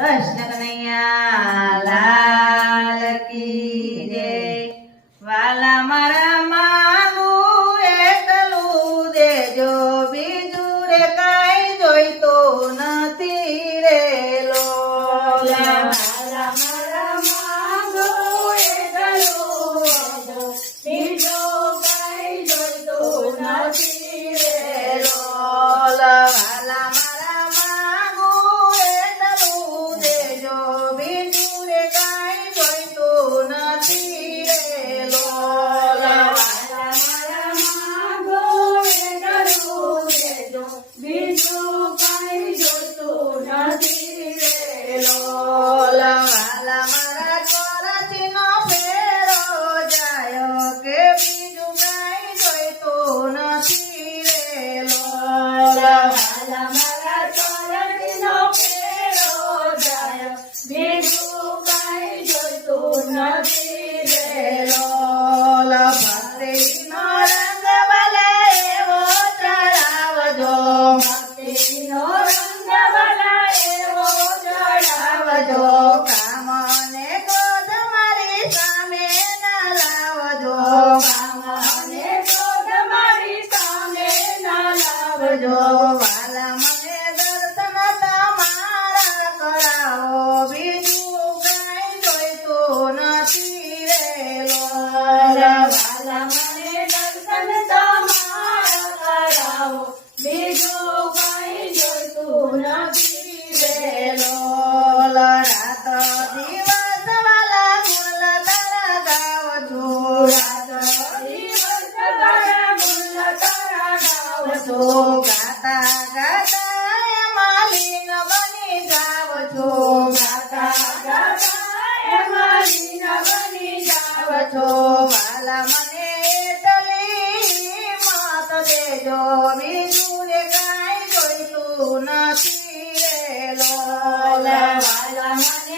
કૃષ્ણ કનૈયા લાલ કી જય. વાલા મારા માંગું એટલું દેજો, બીજું રે કાંઈ જોઈતું નથી રે લોલા. વાલા મારા માંગું એટલું દેજો, બીજું કાંઈ જોઈતું નથી રે લોલા. વાલા મારા માંગું એટલું દેજો, બીજું રે કાંઈ જોઈતું નથી રે લોલા. વાલા મારા માંગું એટલું દેજો, બીજું કાંઈ જોઈતું નથી રે લોલા. વાલા મારા ચોરાસીનો ફેરો જાયો, કે બીજું કાંઈ જોઈતું નથી રે લોલા. વાલા મારા ચોરસીનો ફેરો જાય, બીજું કાંઈ જોઈતું નથી રે લોલા. ભક્તિનો રંગ ભલે એવો ચડાવજો, ભક્તિનો રંગ ભલા એવો ચડાવજો, કામને ક્રોધ મારી સામે ના લાવજો, કામ અને ક્રોધ મારી સામે ના લાવજો. વાલા મને દર્શન તમારા કરાવો, બીજું કાંઈ જોઈતું નથી રે લોલા. વાલા મને દર્શન તમારા કરાવો, બીજું કાંઈ જોઈતું નથી રે લોલા. રાત દિવસ વાલા ગુણ તારા ગાવ છું, રાત દિવસ તારા ગુણ તારા ગાવ છો છું. ગાતા ગાતા એમાં લીન બની જાવ છો, ગાતા ગાતા એમાં લીન બની જાવ છો. છો. વાલા મને એટલી મત દેજો, બીજું રે કાંઈ જોઈતું નથી રે લોલા. વાલા મને